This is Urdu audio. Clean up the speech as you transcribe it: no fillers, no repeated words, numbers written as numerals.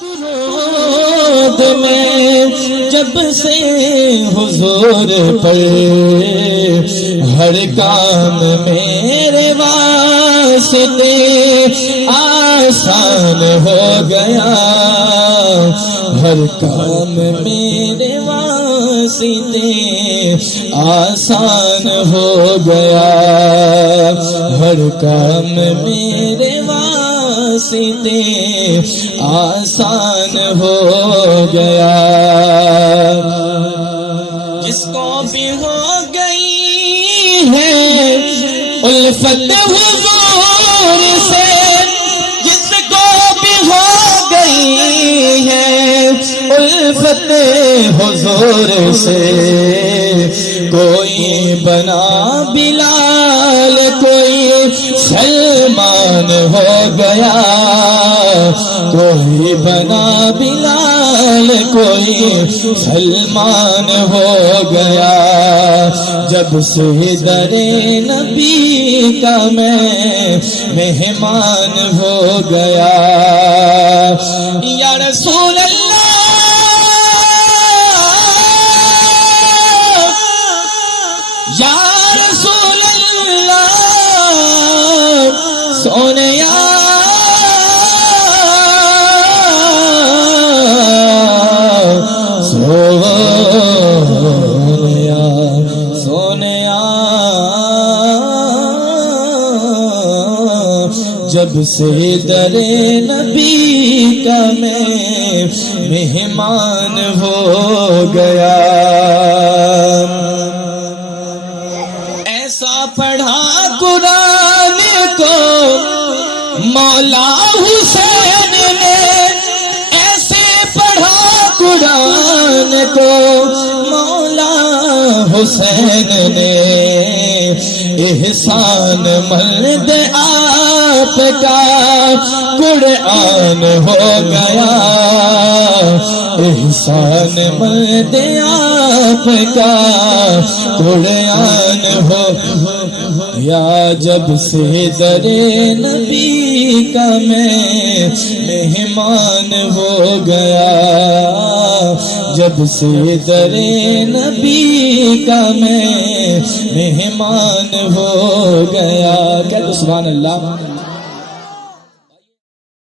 درود میں جب سے حضور پر ہر کام میرے واسطے آسان ہو گیا، ہر کام میرے واسطے آسان ہو گیا، ہر کام میرے واسطے آسان ہو گیا۔ جس کو بھی ہو گئی ہے الفت حضور سے، جس کو بھی ہو گئی ہے الفت حضور سے، کوئی بنا بلال کوئی سلمان ہو گیا، کوئی بنا بلال کوئی سلمان ہو گیا، جب سے در نبی کا میں مہمان ہو گیا۔ یا رسول اللہ یا رسول اللہ سونیا جب سے در نبی کا میں مہمان ہو گیا۔ ایسا پڑھا قرآن کو مولا حسین نے، ایسے پڑھا قرآن کو مولا حسین نے، احسان مرد آپ کا قرآن ہو گیا، احسان مرد آپ کا قرآن ہو گیا، جب سے در نبی کا میں مہمان ہو گیا، جب سے در نبی کا میں مہمان ہو گیا۔ کہہ دو سبحان اللہ۔